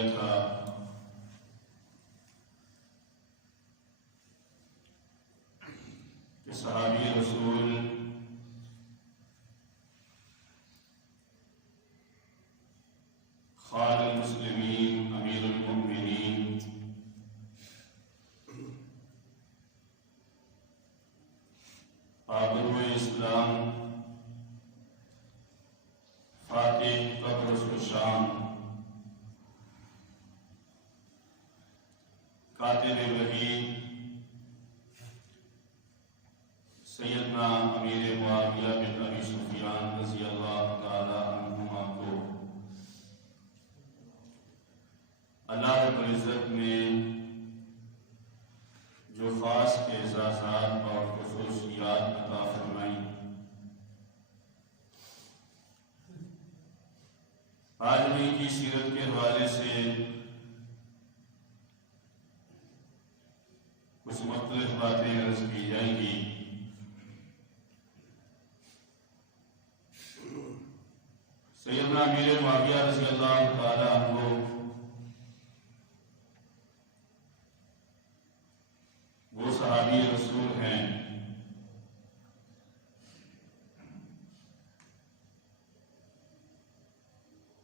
دیا تھا کہ صحابی رسول خال المسلمین امیر المؤمنین آبرو اسلام فاتح قبرص و شام کاتب وحی سیدنا امیر معاویہ بن ابی سفیان رضی اللہ تعالی عنہما کو اللہ رب العزت نے جو خاص اعزازات اور خصوصیات عطا فرمائی، آج ان کی سیرت کے حوالے سے کچھ مختلف باتیں عرض کی جائیں گی۔ سیدنا امیر معاویہ رضی اللہ تعالی عنہ وہ صحابی رسول ہیں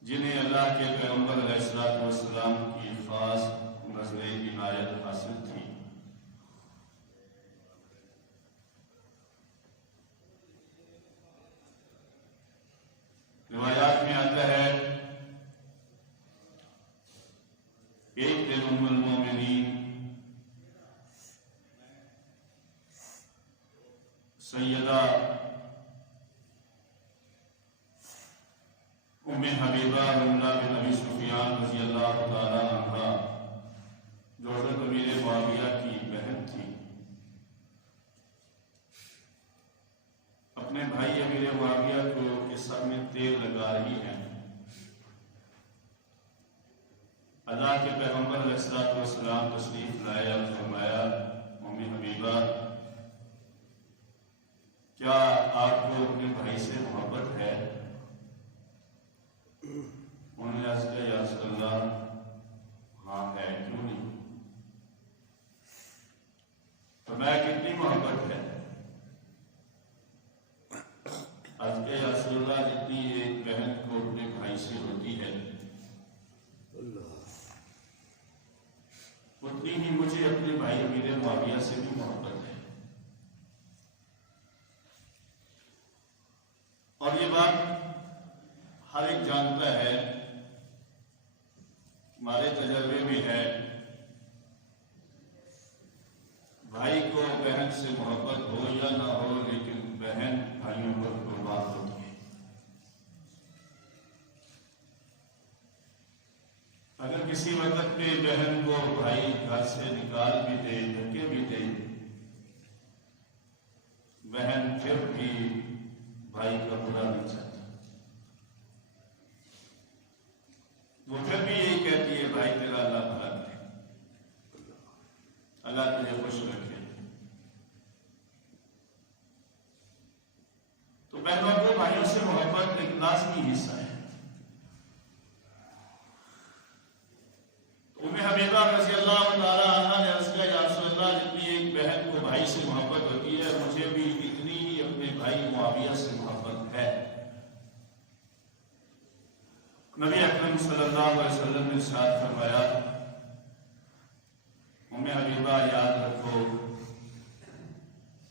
جنہیں اللہ کے پیغمبر علیہ الصلوۃ والسلام کی خاص نظر عنایت حاصل تھی۔ روایات میں آتا ہے ایک دن ام المومنین سیدہ ام حبیبہ رملہ بن ابی سفیان رضی اللہ تعالی عنہا جو حضرت امیر معاویہ کی بہن تھی، اپنے بھائی امیر معاویہ کو کے سر میں تیل لگا رہی ہیں۔ اللہ کے پیغمبر علیہ الصلوۃ والسلام تشریف لائے اور فرمایا، ام حبیبہ کیا آپ کو اپنے بھائی سے محبت ہے؟ انہوں نے عرض کیا، یا رسول اللہ ہاں ہے، کیوں نہیں؟ فرمایا کتنی محبت ہے؟ عرض کیا، یا رسول اللہ جتنی ایک بہن کو اپنے بھائی سے ہوتی ہے اتنی ہی مجھے اپنے بھائی امیر معاویہ سے بھی محبت ہے۔ اور یہ بات ہر ایک جانتا ہے، ہمارے تجربے میں ہے، بھائی کو بہن سے محبت ہو یا نہ ہو، لیکن بہن بھائیوں پر قربان ہوتی ہے۔ اگر کسی وقت پہ بہن کو بھائی گھر سے نکال بھی دے، دھکے بھی دے، بہن پھر بھی بھائی کا برا نہیں چاہتی، وہ پھر بھی یہی کہتی ہے، بھائی تیرا اللہ بھلا کرے، اللہ تجھے خوش رکھے۔ تو بہنوں کو بھائیوں سے محبت ایک لازمی حصہ ہے۔ ام حبیبہ رضی اللہ تعالی عنہا نے عرض کیا، یا رسول اللہ جتنی ایک بہن کو بھائی سے محبت ہوتی ہے، مجھے بھی اتنی ہی اپنے بھائی معاویہ سے محبت ہے۔ نبی اکرم صلی اللہ علیہ وسلم نے ارشاد فرمایا، ام حبیبہ یاد رکھو،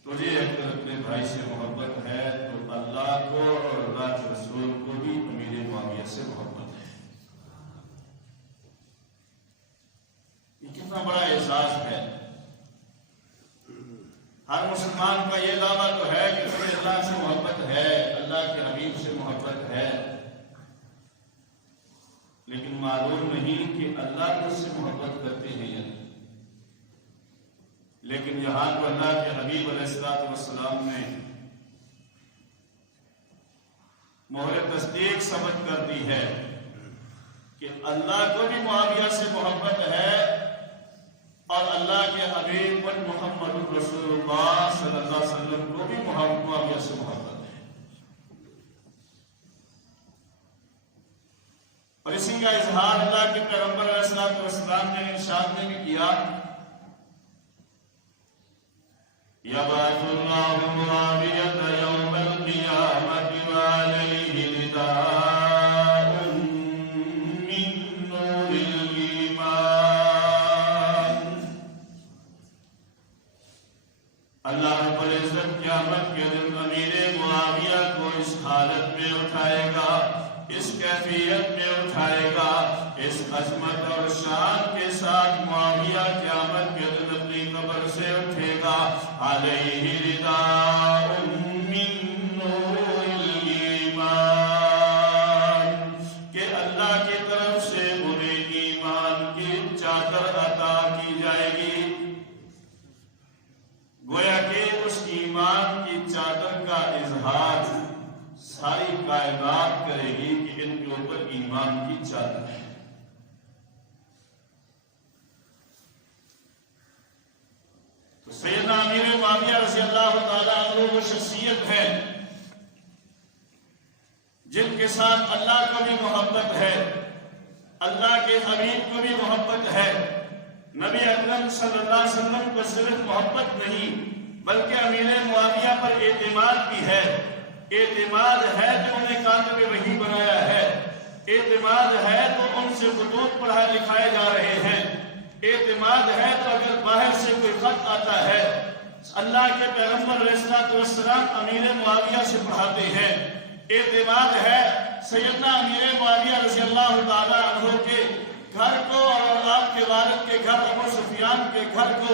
تجھے اگر اپنے بھائی سے محبت ہے تو اللہ کو اور اللہ کے رسول کو بھی امیر معاویہ سے محبت ہے۔ یہ کتنا بڑا احساس ہے۔ ہر مسلمان کا یہ دعویٰ تو ہے کہ مجھے اللہ سے محبت ہے، اللہ کے حبیب سے محبت ہے، لیکن معلوم نہیں کہ اللہ کس سے محبت کرتے ہیں یا نہیں۔ لیکن یہاں تو اللہ کے حبیب علیہ الصلوۃ والسلام نے مہر تصدیق سمجھ کر دی ہے کہ اللہ کو بھی معاویہ سے محبت ہے اور اللہ کے حبیب محمد رسول اللہ صلی اللہ علیہ وسلم کو بھی معاویہ سے محبت ہے۔ اور اسی کا اظہار اللہ کے پیغمبر علیہ الصلوۃ والسلام نے ارشاد میں بھی کیا، یبعث اللہ معاویۃ یوم القیامۃ وعلیہ رداء من نور الایمان۔ اللہ رب العزت قیامت کے دن امیر معاویہ کو اس حالت میں اٹھائے گا، اس کیفیت میں اٹھائے گا، اس عظمت اور شان کے ساتھ معاویہ قیامت کے دن اپنی قبر سے اٹھے گا، علیہ رداء من نور الایمان، کہ اللہ کی طرف سے انہیں ایمان کی چادر عطا کی جائے گی۔ گویا کہ اس ایمان کی چادر کا اظہار ساری کائنات کرے گی کہ ان کے اوپر ایمان کی چادر ہے۔ تو سیدنا امیر معاویہ رضی اللہ تعالیٰ عنہ وہ شخصیت ہے جن کے ساتھ اللہ کو بھی محبت ہے، اللہ کے حبیب کو بھی محبت ہے، نبی اکرم صلی اللہ علیہ وسلم کو صرف محبت نہیں بلکہ امیر معاویہ پر اعتماد بھی ہے۔ اعتماد ہے تو انہیں کاتب وحی بنایا ہے، اعتماد ہے تو ان سے خطوط پڑھائے لکھائے جا رہے ہیں، اعتماد ہے تو اگر باہر سے کوئی خط آتا ہے اللہ کے پیغمبر علیہ الصلوۃ والسلام امیر معاویہ سے پڑھاتے ہیں۔ اعتماد ہے سیدنا امیر معاویہ رضی اللہ تعالیٰ عنہ کے گھر کو اور آپ کے والد کے گھر ابو سفیان کے گھر کو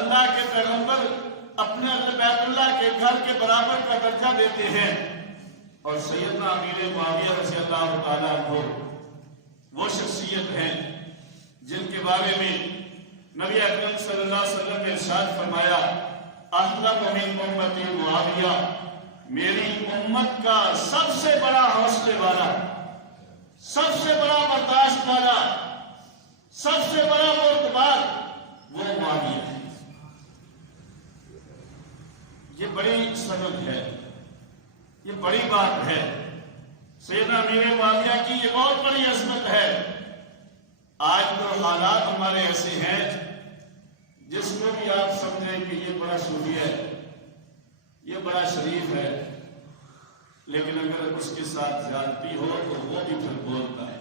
اللہ کے پیغمبر اپنے بیت اللہ کے گھر کے برابر کا درجہ دیتے ہیں۔ اور سیدنا امیر معاویہ رضی اللہ تعالیٰ عنہ وہ شخصیت ہیں جن کے بارے میں نبی اکرم صلی اللہ علیہ وسلم نے ارشاد فرمایا، احلم من امتی معاویہ، میری امت کا سب سے بڑا حوصلے والا، سب سے بڑا برداشت والا، سب سے بڑا معتبر وہ معاویہ ہے۔ یہ بڑی سند ہے، یہ بڑی بات ہے۔ سیدنا امیر معاویہ کی یہ بہت بڑی عظمت ہے۔ آج تو حالات ہمارے ایسے ہیں جس کو بھی آپ سمجھیں کہ یہ بڑا صوفی ہے، یہ بڑا شریف ہے، لیکن اگر اس کے ساتھ زیادتی ہو تو وہ بھی پھر بولتا ہے،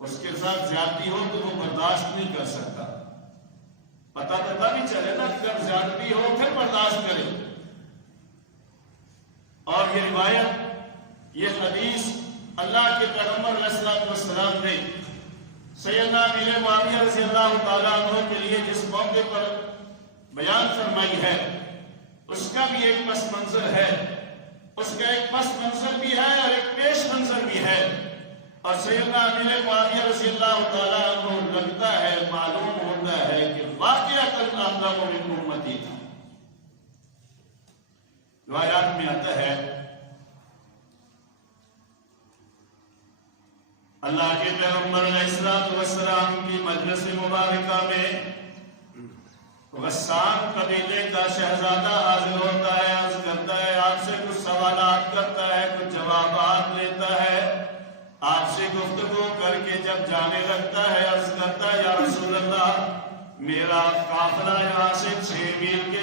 اس کے ساتھ زیادتی ہو تو وہ برداشت نہیں کر سکتا۔ پتہ بھی چلے نا کہ زیادتی ہو پھر برداشت کرے۔ اور یہ روایت، یہ حدیث اللہ کے پیغمبر علیہ الصلوۃ والسلام نے سیدنا امیر معاویہ رضی اللہ تعالیٰ عنہ کے لیے جس موقع پر بیان فرمائی ہے اس کا بھی ایک پس منظر ہے، اس کا ایک پس منظر بھی ہے اور ایک پیش منظر بھی ہے۔ اور سیدنا امیر معاویہ رضی اللہ تعالیٰ عنہ لگتا ہے، معلوم ہوتا ہے کہ واقعات احلم من امتی تھا۔ روایات میں آتا ہے اللہ کے پیغمبر علیہ الصلوۃ والسلام کی مجلس مبارکہ میں غسان قبیلے کا شہزادہ حاضر ہوتا ہے، عرض کرتا ہے، آپ سے کچھ سوالات کرتا ہے، کچھ جوابات لیتا ہے، آپ سے گفتگو کر کے جب جانے لگتا ہے عرض کرتا ہے، یا رسول اللہ، میرا قافلہ یہاں سے 6 میل کے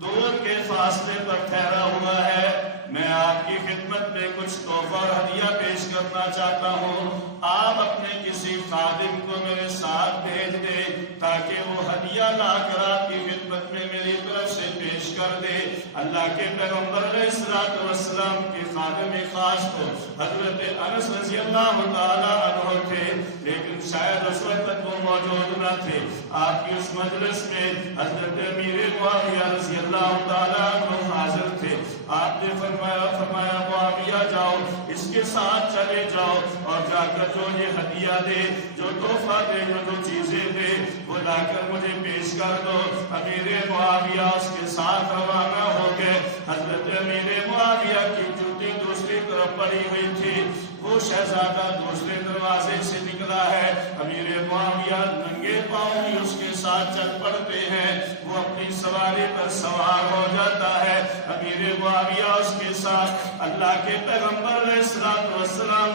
دور کے فاصلے پر ٹھہرا ہوا ہے، میں آپ کی خدمت میں کچھ تحفہ اور ہدیہ پیش کرنا چاہتا ہوں، آپ اپنے کسی خادم کو میرے ساتھ بھیج دیں تاکہ وہ ہدیہ لا کر آپ کی خدمت میں میری طرف سے پیش کر دے۔ اللہ کے پیغمبر علیہ الصلوۃ والسلام کے خادم خاص کو حضرت انس رضی اللہ تعالیٰ عنہ تھے، لیکن شاید اس وقت وہ موجود نہ تھے۔ آپ کی اس مجلس میں حضرت امیر معاویہ رضی اللہ تعالیٰ عنہ حاضر تھے۔ آپ نے فرمایا معاویہ جاؤ، اس کے ساتھ چلے جاؤ اور جا کر جو یہ ہدیہ دے، جو تحفہ دے، جو چیزیں دے، وہ لا کر مجھے پیش کر دو۔ امیر معاویہ اس کے ساتھ روانہ ہو گئے۔ حضرت امیر معاویہ کی جوتی دوسری طرف پڑی ہوئی تھی، وہ شہزادہ دوسرے دروازے سے نکلا ہے، امیر معاویہ ننگے پاؤں ہی اس کے ساتھ چل پڑتے ہیں، وہ اپنی سواری پر سوار ہو جاتا ہے۔ امیر معاویہ اس کے ساتھ اللہ کے پیغمبر علیہ الصلوۃ والسلام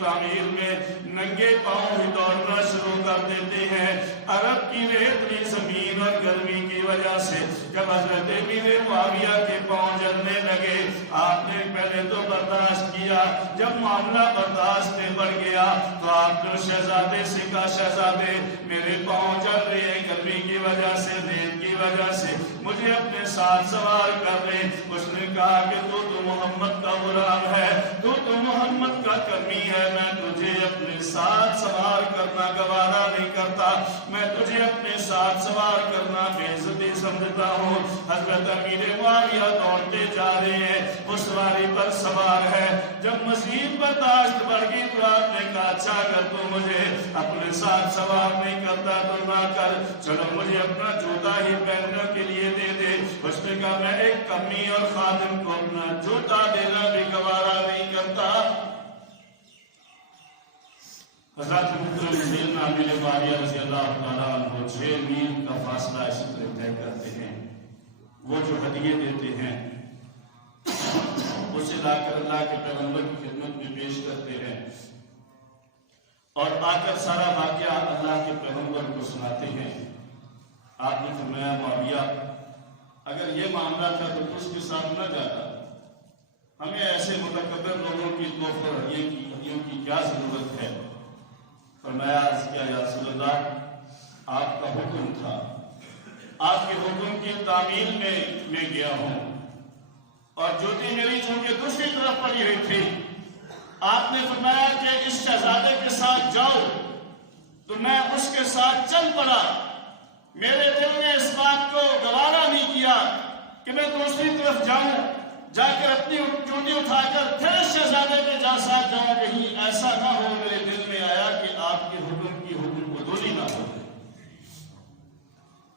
تعمیر میں ننگے پاؤں ہی دوڑنا شروع کر دیتے ہیں۔ عرب کی ریتلی زمین اور گرمی کی وجہ سے جب حضرت امیر معاویہ کے پاؤں جلنے لگے، آپ نے پہلے تو برداشت کیا، جب معاملہ برداشت میں بڑھ گیا تو آپ نے شہزادے سے کہا، شہزادے میرے پاؤں جل رہے ہیں گرمی کی وجہ سے، نیند کی وجہ سے، مجھے اپنے ساتھ سوار کر لیں۔ اس نے کہا کہ تو محمد کا غلام ہے، تو محمد کا کرمی ہے، میں تجھے اپنے ساتھ سوار کرنا گوارا نہیں کرتا، میں تجھے اپنے ساتھ سوار کرنا بے عزتی سمجھتا ہوں۔ حضرت امیر معاویہ دوڑتے جا رہے ہیں، وہ سواری پر سوار ہے۔ جب مزید برداشت بڑھ گئی تو آپ نے کہا اچھا اگر تو مجھے اپنے ساتھ سوار نہیں کرتا تو نہ کر، چلو مجھے اپنا جوتا ہی پہننے کے لیے دے دے۔ اس نے کہا میں ایک کمی اور خادم کو اپنا جوتا دینا بھی گوارا نہیں کرتا۔ حضرت سیدنا امیر معاویہ رضی اللہ تعالیٰ عنہ 6 میل کا فاصلہ اسی طرح طے کرتے ہیں۔ وہ جو ہدیے دیتے ہیں اسے لا کر اللہ کے پیغمبر کی خدمت میں پیش کرتے ہیں، اور آ کر سارا واقعہ اللہ کے پیغمبر کو سناتے ہیں۔ آپ نے فرمایا معاویہ اگر یہ معاملہ تھا تو اس کے ساتھ نہ جاتا، ہمیں ایسے متکبر لوگوں کی تحفہ ہدیوں کی کیا ضرورت ہے؟ فرمایا کیا یا رسول اللہ آپ کا حکم تھا، آپ کے حکم کی تعمیل میں گیا ہوں، اور جوتی میری چونکہ دوسری طرف پڑی ہوئی تھی، آپ نے فرمایا کہ اس شہزادے کے ساتھ جاؤ، تو میں اس کے ساتھ چل پڑا۔ میرے دل نے اس بات کو گوارا نہیں کیا کہ میں دوسری طرف جاؤں، جا کر اپنی چوٹی اٹھا کر پھر شہزادے کے ساتھ جاؤں، کہیں ایسا نہ ہو میرے دل میں آیا کہ آپ کے حکم کی حکم بدولی نہ ہو۔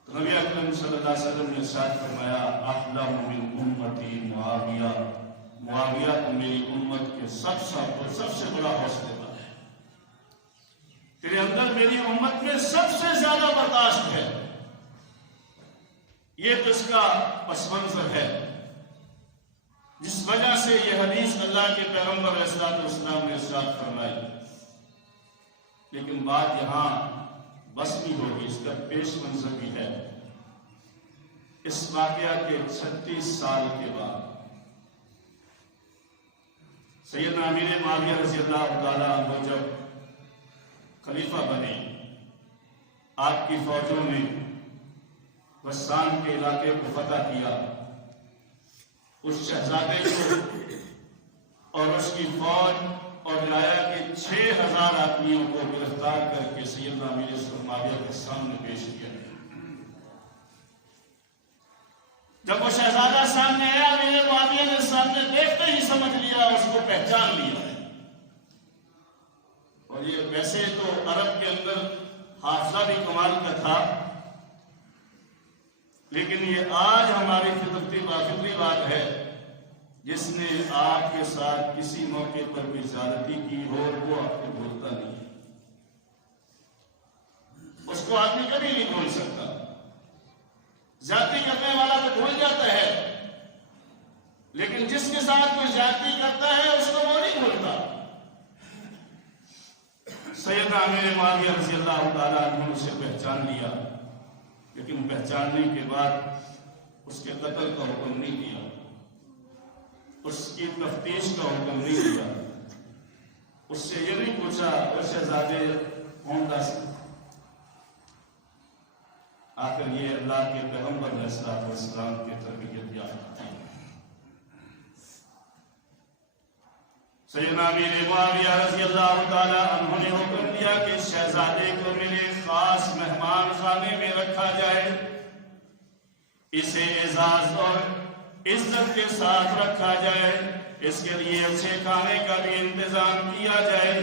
نبی اکرم صلی اللہ علیہ وسلم نے ارشاد فرمایا احلم من امتی معاویہ، معاویہ تو میری امت کے سب سے بڑا حوصلے والا ہے، تیرے اندر میری امت میں سب سے زیادہ برداشت ہے، یہ تو اس کا پس منظر ہے جس وجہ سے یہ حدیث اللہ کے پیغمبر علیہ السلام نے ارشاد فرمائی۔ لیکن بات یہاں بس نہیں ہوگی، اس کا پیش منظر بھی ہے۔ اس واقعہ کے 36 سال کے بعد سیدنا امیر معاویہ رضی اللہ تعالیٰ عنہ جب خلیفہ بنے، آپ کی فوجوں نے غسان کے علاقے کو فتح کیا، اس شہزادے کو اور اس کی فوج اور رعایا کے 6000 آدمیوں کو گرفتار کر کے سیدنا امیر معاویہ کے سامنے پیش کیا۔ جب وہ شہزادہ سامنے آیا، امیر معاویہ نے سامنے دیکھتے ہی سمجھ لیا، اس کو پہچان لیا۔ اور یہ ویسے تو عرب کے اندر حافظہ بھی کمال کا تھا، لیکن یہ آج ہماری فطری بات ہے، جس نے آپ کے ساتھ کسی موقع پر بھی زیادتی کی ہو وہ آپ کو بھولتا نہیں، اس کو آدمی کبھی نہیں بھول سکتا۔ زیادتی کرنے والا تو بھول جاتا ہے، لیکن جس کے ساتھ کوئی زیادتی کرتا ہے اس کو وہ نہیں بھولتا۔ سیدنا امیر معاویہ رضی اللہ تعالیٰ عنہ نے اسے پہچان لیا، لیکن پہچاننے کے بعد اس کے قتل کا حکم نہیں دیا، اس کی تفتیش کا حکم نہیں دیا، اس سے یہ نہیں پوچھا وہ شہزادے کون تھا۔ آخر یہ اللہ کے پیغمبر علیہ السلام کی تربیت یافتہ تھی۔ سیدنا امیر معاویہ رضی اللہ تعالی عنہ نے حکم دیا کہ شہزادے کو میرے خاص مہمان خانے میں رکھا جائے، اسے اعزاز اور عزت کے ساتھ رکھا جائے، اس کے لیے اچھے کھانے کا بھی انتظام کیا جائے۔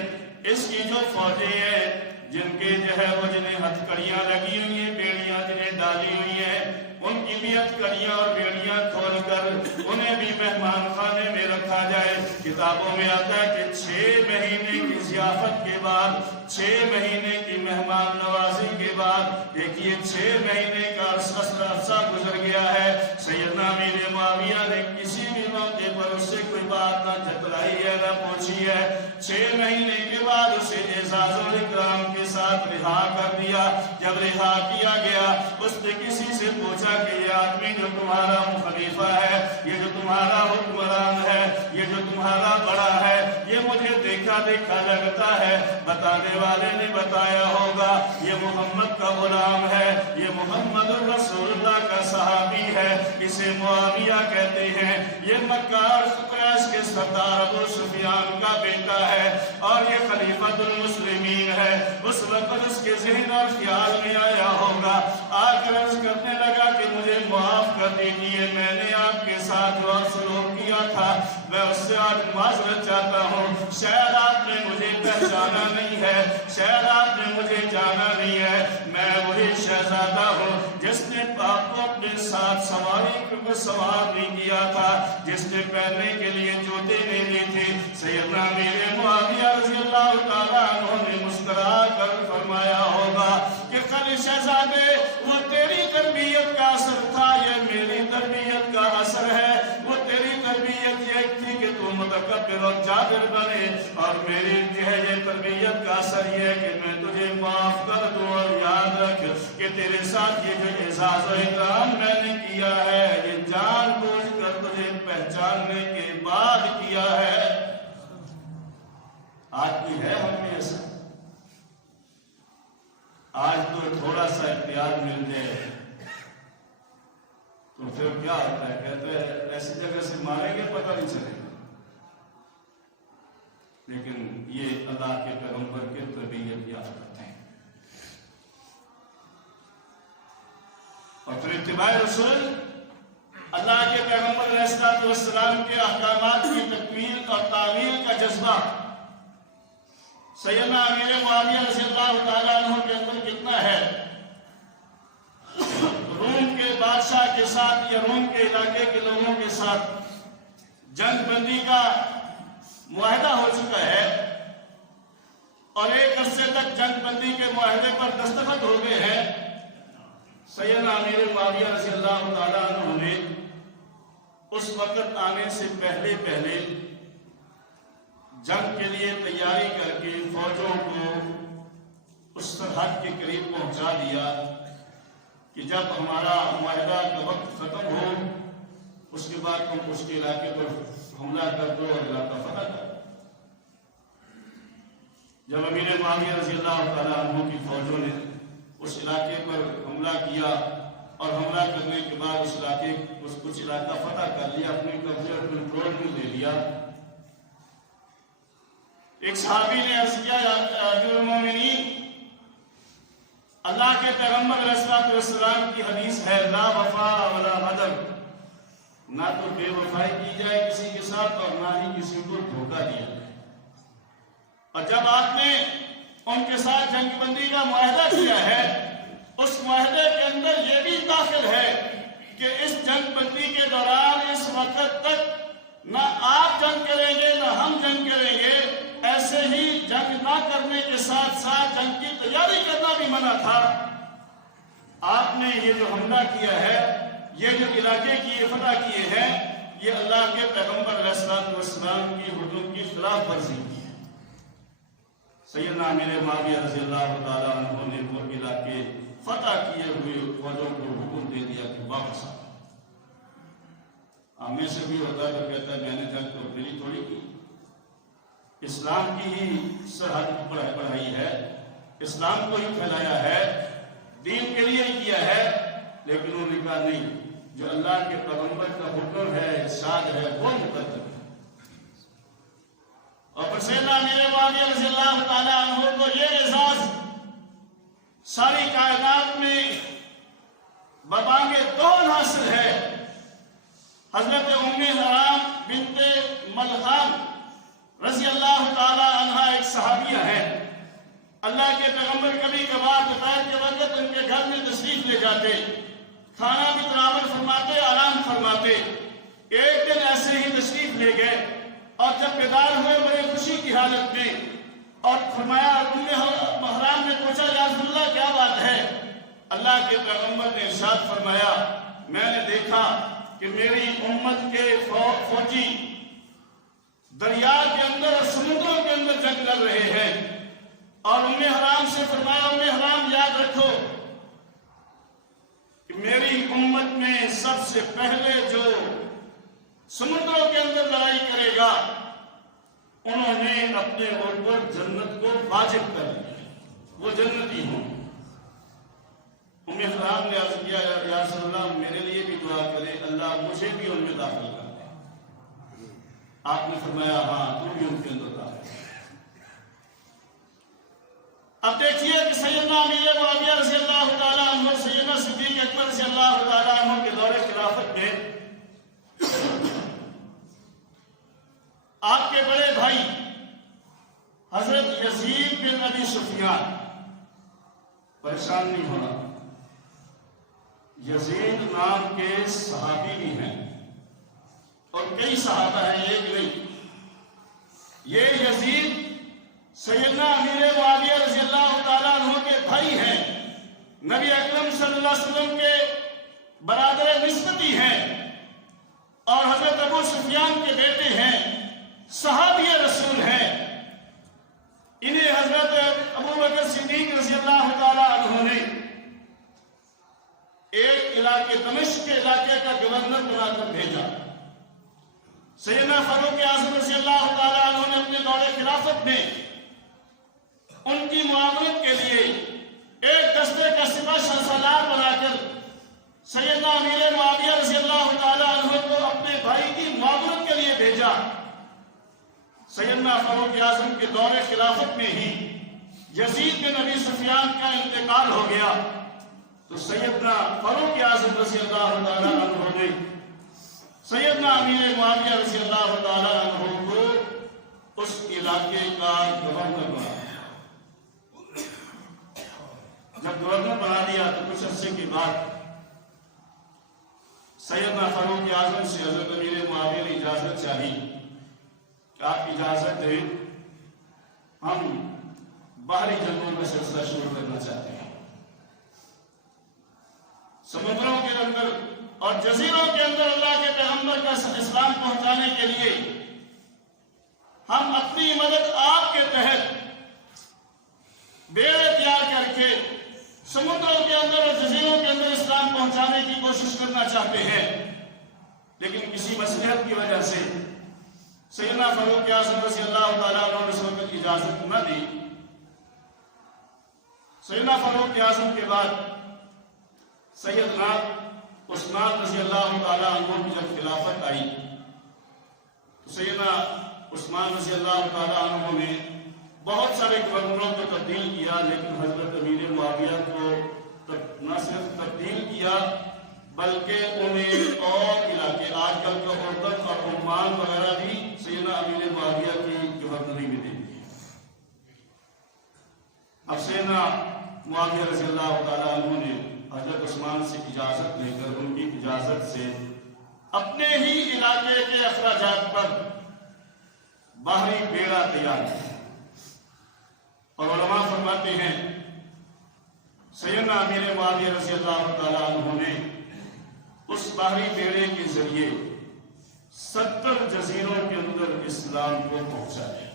اس کی جو فوجیں ہیں جن کے جو ہے وہ جنہیں ہتھکڑیاں لگی ہوئی ہیں، بیڑیاں جنہیں ڈالی ہوئی ہیں، ان کی بھی ہتھکڑیاں اور بیڑیاں کھول کر انہیں بھی مہمان خانے میں رکھا جائے۔ کتابوں میں آتا ہے کہ 6 مہینے کی ضیافت کے بعد، 6 مہینے کی مہمان نوازی کے بعد، دیکھیے 6 مہینے کا عرصہ گزر گیا ہے، سیدنا امیر معاویہ نے کسی بھی موقع پر اس سے کوئی بات نہ جتلائی ہے نہ وجہ پوچھی ہے۔ 6 مہینے کے بعد اسے اعزاز و اکرام کے ساتھ رہا کر دیا۔ جب رہا کیا گیا اس نے کسی سے پوچھا کہ یہ آدمی جو تمہارا خلیفہ ہے، یہ جو تمہارا حکمران ہے، یہ جو تمہارا بڑا ہے، یہ مجھے دیکھا دیکھا لگتا ہے۔ بتانے والے نے بتایا ہوگا یہ محمد کا غلام ہے، یہ محمد رسول اللہ کا صحابی ہے، اسے معاویہ کہتے ہیں، یہ مکہ اور قریش کے سردار ابو سفیان کا بیٹا ہے اور یہ خلیفۃ المسلمین ہے۔ اس وقت اس کے ذہن اور خیال میں آیا ہوگا، آ کر عرض کرنے لگا کہ مجھے معاف کر دیجیے، میں نے آپ کے ساتھ جو سلوک کیا تھا میں اس سے آج معذرت چاہتا ہوں۔ شاید آپ نے مجھے پہچانا نہیں ہے، شاید آپ نے مجھے جانا نہیں ہے، میں وہی شہزادہ ہوں جس نے آپ کو اپنے ساتھ سواری پر سوار نہیں کیا تھا، جس نے پہننے کے لیے جوتے نہیں لی تھی۔ سیدنا امیر معاویہ رضی اللہ تعالیٰ عنہ نے مسکرا کر فرمایا ہوگا کہ خلی شہزادے وہ تیری تربیت کا اثر تھا، یہ میری تربیت کا اثر ہے۔ وہ تیری تربیت یہ تھی کہ تو متکبر اور جابر بنے، اور میری جو ہے یہ تربیت کا اثر یہ ہے کہ میں تجھے معاف کر دوں۔ اور یاد رکھ کہ تیرے ساتھ یہ جو اعزاز و اکرام میں نے کیا ہے یہ جان بوجھ کر تجھے پہچاننے کے بعد کیا ہے۔ آج بھی ہے ہم میں ایسا؟ آج تو تھوڑا سا اختیار مل جائے تو پھر کیا ہوتا ہے، کہتے ہیں ایسی جگہ سے ماریں گے پتہ نہیں چلے گا۔ لیکن یہ اللہ کے پیغمبر کے تربیت یافتہ ہیں، اور پھر اتباع رسول اللہ کے پیغمبر علیہ السلام کے احکامات کی تکمیل اور تعمیل کا جذبہ سیدنا امیر معاویہ رضی اللہ تعالیٰ عنہ کے اندر کتنا ہے۔ روم کے بادشاہ کے ساتھ یا روم کے علاقے کے لوگوں کے ساتھ جنگ بندی کا معاہدہ ہو چکا ہے، اور ایک عرصے تک جنگ بندی کے معاہدے پر دستخط ہو گئے ہیں۔ سیدنا امیر معاویہ رضی اللہ تعالیٰ عنہ نے اس وقت آنے سے پہلے جنگ کے لیے تیاری کر کے فوجوں کو اس سرحد کے قریب پہنچا دیا کہ جب ہمارا معاہدہ کا وقت ختم ہو اس کے بعد تم اس کے علاقے پر حملہ کر دو اور علاقہ فتح کر دو۔ جب امیر معاویہ رضی اللہ تعالیٰ عنہ کی فوجوں نے اس علاقے پر حملہ کیا اور حملہ کرنے کے بعد اس کچھ علاقہ فتح کر لیا، اپنے قبضے اور کنٹرول میں لے لیا، ایک صحابی نے عرض کیا یا امیر المومنین، اللہ کے پیغمبر علیہ السلام کی حدیث ہے لا وفا ولا غدر، نہ تو بے وفائی کی جائے کسی کے ساتھ اور نہ ہی کسی کو دھوکہ دیا جائے۔ اور جب آپ نے ان کے ساتھ جنگ بندی کا معاہدہ کیا ہے، اس معاہدے کے اندر یہ بھی داخل ہے کہ اس جنگ بندی کے دوران اس وقت تک نہ آپ جنگ کریں گے نہ ہم جنگ کریں گے، ایسے ہی جنگ نہ کرنے کے ساتھ ساتھ جنگ کی تیاری کرنا بھی منع تھا۔ آپ نے یہ جو حملہ کیا ہے، یہ جو علاقے کی فتح کیے ہیں، یہ اللہ کے پیغمبر علیہ السلام کی حدود کی خلاف ورزی کی ہے۔ سیدنا امیر معاویہ رضی اللہ تعالیٰ عنہ نے وہ علاقے فتح کیے ہوئے فوجوں کو حکم دے دیا کہ واپس آؤ۔ ہمیں سے بھی ہوتا تو کہتا ہے میں نے جنگ تو میری تھوڑی کی، اسلام کی ہی سرحد بڑھائی ہے، اسلام کو ہی پھیلایا ہے، دین کے لیے ہی کیا ہے، لیکن انہوں نے کہا نہیں، جو اللہ کے پیغمبر کا حکم ہے، ارشاد ہے، وہ مقدم ہے۔ اور پھر سیدنا امیر معاویہ رضی اللہ تعالیٰ عنہ کو یہ اعزاز ساری کائنات میں ببانگ دون حاصل ہے۔ حضرت ام حرام بنت ملحان رضی اللہ تعالیٰ عنہ ایک صحابیہ ہے، اللہ کے پیغمبر کبھی کبھار دوپہر کے وقت ان کے گھر میں تشریف لے جاتے، کھانا بھی تناول فرماتے، آرام فرماتے۔ ایک دن ایسے ہی تشریف لے گئے اور جب بیدار ہوئے بڑے خوشی کی حالت میں، اور فرمایا ام حرام نے پوچھا یا رسول اللہ کیا بات ہے؟ اللہ کے پیغمبر نے ارشاد فرمایا میں نے دیکھا کہ میری امت کے فوجی دریا کے اندر کر رہے ہیں، اور ام حرام سے فرمایا ام حرام یاد رکھو کہ میری امت میں سب سے پہلے جو سمندروں کے اندر لڑائی کرے گا انہوں نے اپنے اوپر جنت کو واجب کر لیا، وہ جنتی ہوں۔ ام حرام نے عرض کیا یا رسول اللہ میرے لیے بھی دعا کرے، اللہ مجھے بھی ان میں داخل کر دے۔ آپ نے فرمایا ہاں تو بھی ان کے اندر داخل۔ اب دیکھیے کہ سیدنا امیر معاویہ رضی اللہ تعالیٰ عنہ، سیدنا صدیق اکبر رضی اللہ تعالیٰ عنہ کے دور خلافت میں آپ کے بڑے بھائی حضرت یزید بن ابی سفیان، پریشان نہیں ہونا، یزید نام کے صحابی بھی ہیں اور کئی صحابہ ہیں، ایک نہیں۔ یہ یزید سیدنا امیر معاویہ رضی اللہ تعالیٰ عنہ کے بھائی ہیں، نبی اکرم صلی اللہ علیہ وسلم کے برادر نسبتی ہیں، اور حضرت ابو سفیان کے بیٹے ہیں، صحابی رسول ہیں۔ انہیں حضرت ابو بکر صدیق رضی اللہ تعالیٰ عنہ نے ایک علاقے دمشق کے علاقے کا گورنر بنا کر بھیجا۔ سیدنا فاروق اعظم رضی اللہ تعالیٰ عنہ نے اپنے دور خلافت میں ان کی معاونت کے لیے ایک دستے کا سپاہ سالار بنا کر سیدنا امیر معاویہ رضی اللہ تعالیٰ عنہ کو اپنے بھائی کی معاونت کے لیے بھیجا۔ سیدنا فاروق اعظم کے دور خلافت میں ہی یزید بن ابی سفیان کا انتقال ہو گیا، تو سیدنا فاروق اعظم رضی اللہ تعالیٰ عنہ نے سیدنا امیر معاویہ رضی اللہ تعالیٰ عنہ کو اس علاقے کا گورنر بنا دیا۔ جب گورنر بنا دیا تو کچھ عرصے کے بعد سیدنا فاروق اعظم سے حضرت امیر معاویہ نے اجازت چاہی کہ آپ اجازت دیں، ہم باہری جنگوں کا سلسلہ شروع کرنا چاہتے ہیں، سمندروں کے اندر اور جزیروں کے اندر اللہ کے پیغمبر کا اسلام پہنچانے کے لیے ہم اپنی مدد آپ کے تحت بیڑے تیار کر کے سمندروں کے اندر اور جزیروں کے اندر اسلام پہنچانے کی کوشش کرنا چاہتے ہیں، لیکن کسی مصلحت کی وجہ سے سیدنا فاروق اعظم رضی اللہ تعالیٰ عنہ نے اس وقت اجازت نہ دی۔ سیدنا فاروق اعظم کے بعد سیدنا عثمان رضی اللہ تعالیٰ عنہ کی جب خلافت آئی تو سیدنا عثمان رضی اللہ تعالیٰ عنہ نے بہت سارے گورنروں کو تبدیل کیا، لیکن حضرت امیر معاویہ کو نہ صرف تبدیل کیا بلکہ انہیں اور علاقے آج کل کا اردن اور عمان وغیرہ بھی سیدنا امیر معاویہ کی گورنری میں دے دی۔ اب سیدنا معاویہ رضی اللہ تعالیٰ عنہ نے حضرت عثمان سے اجازت لے کر ان کی اجازت سے اپنے ہی علاقے کے اخراجات پر باہری بیڑا تیار کیا، اور علماء فرماتے ہیں سیدنا امیر معاویہ رضی اللہ تعالیٰ عنہ نے اس باہری بیڑے کے ذریعے 70 جزیروں کے اندر اسلام کو پہنچایا،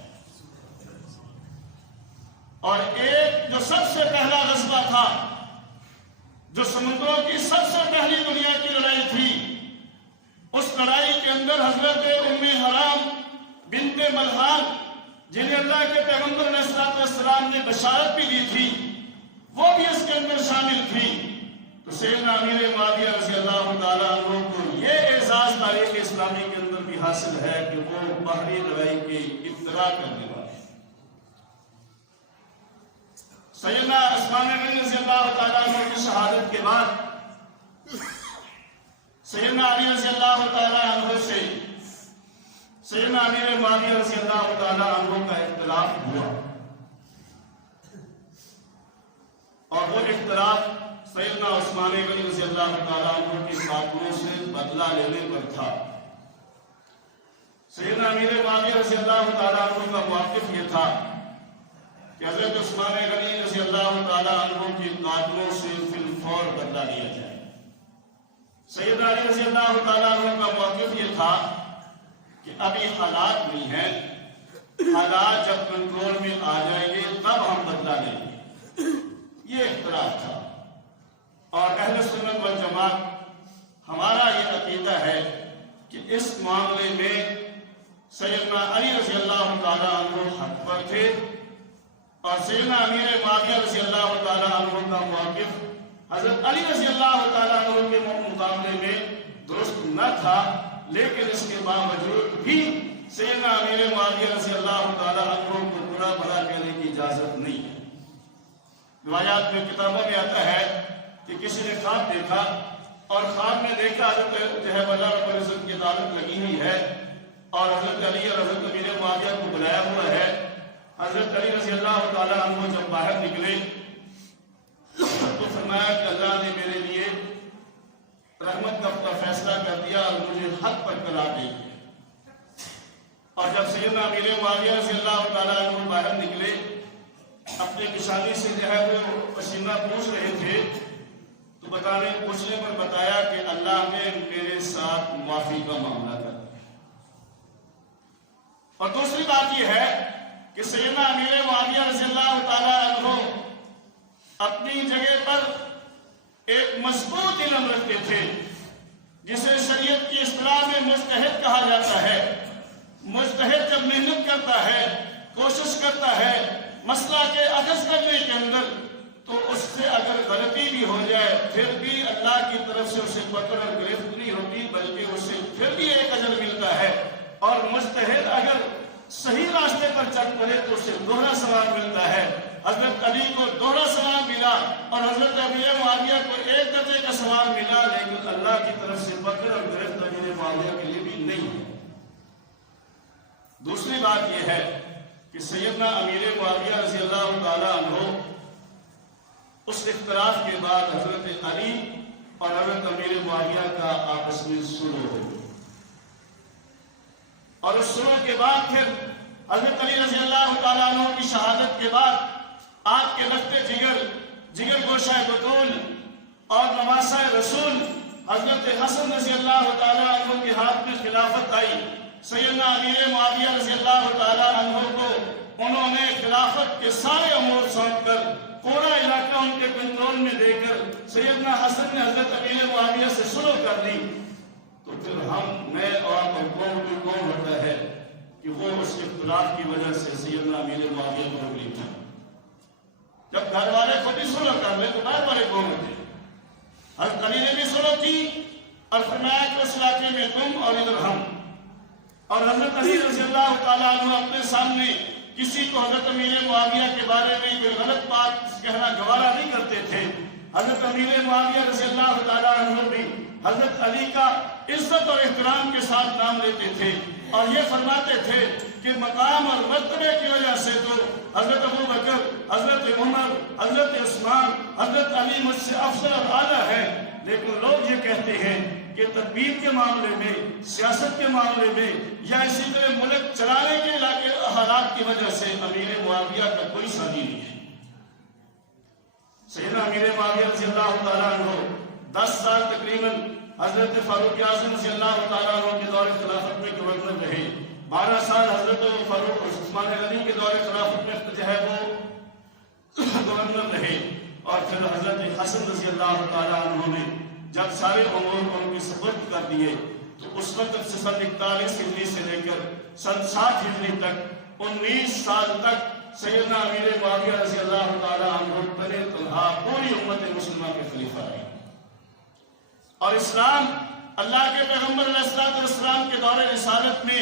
اور ایک جو سب سے پہلا غزوہ تھا، جو سمندروں کی سب سے پہلی دنیا کی لڑائی تھی، اس لڑائی کے اندر حضرت ام حرام بنت ملحان جنہیں اللہ کے پیغمبر علیہ السلام نے بشارت بھی دی تھی، وہ بھی اس کے اندر شامل تھی۔ تو سیدنا امیر معاویہ رضی اللہ تعالیٰ عنہ کو یہ اعزاز تاریخ اسلامی کے اندر بھی حاصل ہے کہ وہ باہری لڑائی کی ابتدا کرنے والے۔ سیدنا عثمان غنی رضی اللہ تعالیٰ عنہ کی شہادت کے بعد سیدنا علی رضی اللہ تعالیٰ عنہ سے سیدنا امیر معاویہ رضی اللہ تعالیٰ عنہ کا اختلاف ہوا، اور وہ اختلاف سیدنا عثمان غنی رضی اللہ تعالیٰ عنہ کی قاتلوں سے بدلہ لینے پر تھا۔ سیدنا امیر معاویہ رضی اللہ تعالیٰ عنہ کا موقف یہ تھا کہ حضرت عثمان غنی رضی اللہ تعالیٰ عنہ کی قاتلوں سے فی الفور بدلہ لیا جائے۔ سیدنا علی رضی اللہ تعالیٰ عنہ کا موقف یہ تھا کہ ابھی حالات نہیں ہیں، حالات جب کنٹرول میں تعالیٰ عنہ حق پر تھے اور سیدنا امیر معاویہ رضی اللہ تعالیٰ عنہ کا موقف حضرت علی رضی اللہ تعالیٰ عنہ کے مقابلے میں درست نہ تھا، لیکن اس کے باوجود بھی سیدنا امیر معاویہ رضی اللہ تعالیٰ عنہ کو برا بھلا کہنے کی اجازت نہیں ہے۔ روایات میں کتابوں میں آتا ہے کہ کسی نے خواب دیکھا اور خواب میں دیکھا حضرت جو ہے اللہ رب العزت کی عدالت لگی ہوئی ہے اور حضرت علی اور حضرت امیر معاویہ کو بلایا ہوا ہے۔ حضرت علی رضی اللہ تعالیٰ عنہ جب باہر نکلے تو فرمایا کہ اللہ نے میرے لیے رحمت کا فیصلہ کر دیا اور مجھے حق پر قرار دے دیا۔ اور جب سیدنا امیر معاویہ رضی اللہ تعالیٰ عنہ باہر نکلے، اپنے پیشانی سے جو ہے وہ پسینہ پوچھ رہے تھے، تو پوچھنے پر بتایا کہ اللہ نے میرے ساتھ معافی کا معاملہ کر دیا۔ اور دوسری بات یہ ہے کہ سیدنا امیر معاویہ رضی اللہ تعالیٰ عنہ اپنی جگہ پر ایک مضبوط علم رکھتے تھے، جسے شریعت کی اصطلاح میں مجتہد کہا جاتا ہے۔ مجتہد جب محنت کرتا ہے، کوشش کرتا ہے مسئلہ کے اخذ کرنے کے اندر، تو اس سے اگر غلطی بھی ہو جائے پھر بھی اللہ کی طرف سے اسے پکڑ اور گرفت نہیں ہوتی، بلکہ اسے پھر بھی ایک اجر ملتا ہے۔ اور مجتہد اگر صحیح راستے پر چل پڑے تو اسے دوہرا ثواب ملتا ہے۔ حضرت علی کو دوہرا ثواب ملا اور حضرت امیر معاویہ کو ایک درجے کا ثواب ملا، لیکن اللہ کی طرف سے پکڑ اور گرفت امیر معاویہ کے لیے بھی نہیں ہے۔ دوسری بات یہ ہے کہ سیدنا امیر معاویہ رضی اللہ تعالیٰ عنہ اس اختلاف کے بعد حضرت علی اور حضرت امیر معاویہ کا آپس میں صلح ہو گئی، اور اس صلح کے بعد پھر حضرت علی رضی اللہ تعالیٰ عنہ کی شہادت کے بعد آپ کے رفت جگر گوشہ بطول اور نواسہ رسول حضرت حسن رضی اللہ تعالیٰ عنہ کے ہاتھ میں خلافت آئی۔ سیدنا امیر معاویہ رضی اللہ تعالیٰ عنہ کو انہوں نے خلافت کے سارے امور سونپ کر پورا علاقہ ان کے کنٹرول میں دے کر سیدنا حسن نے حضرت امیر معاویہ سے صلح کر لی۔ تو پھر میں اور آپ قوم کی کون ہوتا ہے کہ وہ اس اختلاف کی وجہ سے سیدنا امیر معاویہ کو روک لیتا ہے؟ جب گھر والے خود ہی صلح کر لے تو باہر والے کون ہوتے ہیں؟ حضرت علی نے بھی صلح کی اور فرمایا کہ اس علاقے میں تم اور ادھر ہم، اور حضرت علی رضی اللہ تعالیٰ عنہ اپنے سامنے کسی کو حضرت امیر معاویہ کے بارے میں کوئی غلط بات کہنا گوارا نہیں کرتے تھے۔ حضرت امیر معاویہ رضی اللہ تعالیٰ عنہ بھی حضرت علی کا عزت اور احترام کے ساتھ نام لیتے تھے اور یہ فرماتے تھے کہ مقام اور مرتبے کی وجہ سے تو حضرت ابو بکر، حضرت عمر، حضرت عثمان، حضرت علی مجھ سے افضل اور اعلیٰ ہیں، لیکن لوگ یہ کہتے ہیں کہ تدبیر کے معاملے میں، سیاست کے معاملے میں یا اسی طرح ملک چلانے کے حالات کی وجہ سے امیر معاویہ کا کوئی ثانی نہیں ہے۔ سیدنا امیر معاویہ رضی اللہ تعالیٰ عنہ 10 سال تقریباً حضرت فاروق اعظم رضی اللہ تعالیٰ عنہ کے دور خلافت میں گورنر رہے، 12 سال حضرت فاروق عثمان غنی کے دور خلافت میں جو ہے وہ گورنر رہے، اور پھر حضرت حسن رضی اللہ تعالیٰ عنہ نے جب سارے امور کو ان کی سپرد کر دیے تو اس وقت سے سن 41 ہجری سے لے کر سن 60 ہجری تک 19 سال تک سیدنا امیر معاویہ رضی اللہ تعالیٰ عنہ تنے تنہا پوری امت مسلمہ کے خلیفہ رہے۔ اور اسلام اللہ کے پیغمبر علیہ السلام کے دور رسالت میں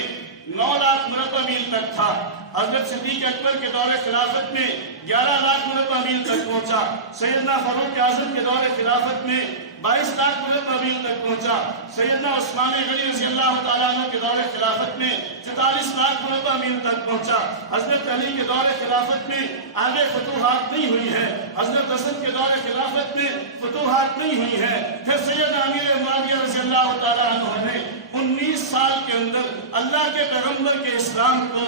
9 لاکھ مربع میل تک تھا، حضرت صدیق اکبر کے دور خلافت میں 11 لاکھ مربع میل تک پہنچا، سیدنا فاروق اعظم کے دور خلافت میں 22 لاکھ مربع میل تک پہنچا، سیدنا عثمان غنی رضی اللہ تعالیٰ عنہ کے دور خلافت میں 44 لاکھ مربع میل تک پہنچا، حضرت علی کے دور خلافت میں آگے فتوحات نہیں ہوئی ہے، حضرت حسن کے دور خلافت میں فتوحات نہیں ہوئی ہے، پھر سیدنا امیر معاویہ رضی اللہ تعالیٰ عنہ نے 19 سال کے اندر اللہ کے پیغمبر کے اسلام کو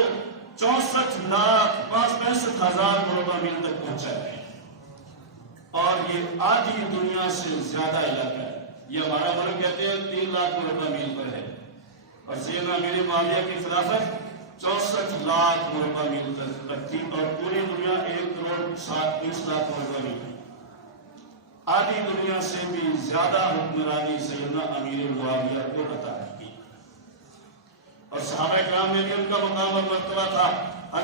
64,65,000 مربع میل تک پہنچایا ہے، اور یہ آدھی دنیا سے زیادہ علاقہ ہے۔ یہ ہمارا ملک کہتے ہیں 3 لاکھ مربع میل پر ہے، اور سیدنا امیر معاویہ کی خلافت 64 لاکھ مربع میل تک تھی، اور پوری دنیا 1,30,30 مربع میل ہے۔ آدھی دنیا سے بھی زیادہ حکمرانی سیدنا امیر معاویہ کو عطا کی، اور صحابہ کرام میں بھی ان کا مقام اور مرتبہ تھا۔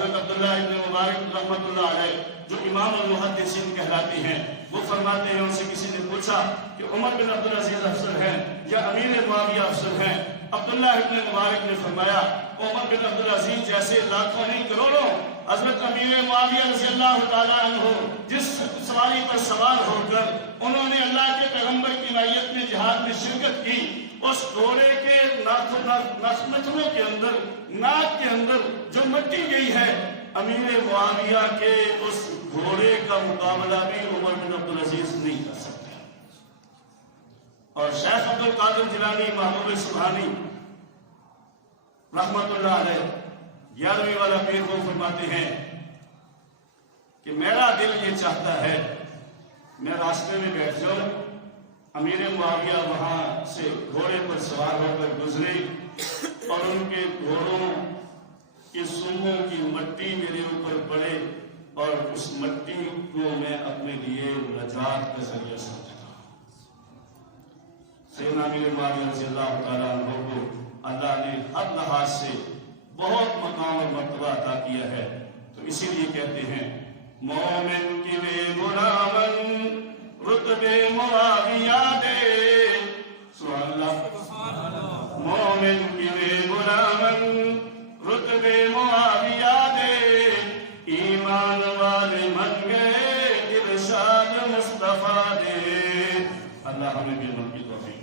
حضرت عبداللہ ابن مبارک رحمۃ اللہ علیہ جو امام المحدثین کہلاتے ہیں، وہ فرماتے ہیں ان سے کسی نے پوچھا کہ عمر بن عبدالعزیز افضل ہیں یا امیر معاویہ افضل ہیں؟ عبداللہ ابن مبارک نے فرمایا عمر بن عبدالعزیز جیسے لاکھوں نہیں کروڑوں حضرت امیر معاویہ رضی اللہ تعالیٰ عنہ جس سواری پر سوار ہو کر انہوں نے اللہ کے پیغمبر کی نائیت میں جہاد میں شرکت کی، اس گھوڑے کے نتنوں کے اندر، ناک کے اندر جو مٹی گئی ہے، امیر معاویہ کے اس گھوڑے کا مقابلہ بھی عمر بن عبدالعزیز نہیں کر سکتے۔ اور شیخ عبد القادر جیلانی محبوب سبحانی رحمت اللہ علیہ 11ویں والا پیر وہ فرماتے ہیں کہ میرا دل یہ چاہتا ہے میں راستے میں بیٹھ جاؤں، امیر معاویہ وہاں سے گھوڑے پر سوار ہو کر گزرے اور ان کے گھوڑوں کے سنگوں کی مٹی میرے اوپر پڑے اور اس مٹی کو میں اپنے لیے نجات کا ذریعہ سمجھتا ہوں۔ سیدنا امیر معاویہ رضی اللہ تعالیٰ عنہ کو اللہ نے ہر لحاظ سے بہت مقام اور مرتبہ عطا کیا ہے، تو اسی لیے کہتے ہیں مومن کی وے غلامن رتبے معاویہ دے، سبحان اللہ، مومن کی وے غلامن رتبے معاویہ دے، ایمان والے من گئے ارشاد مصطفیٰ دے۔ اللہ ہمیں بھی من کی توفیق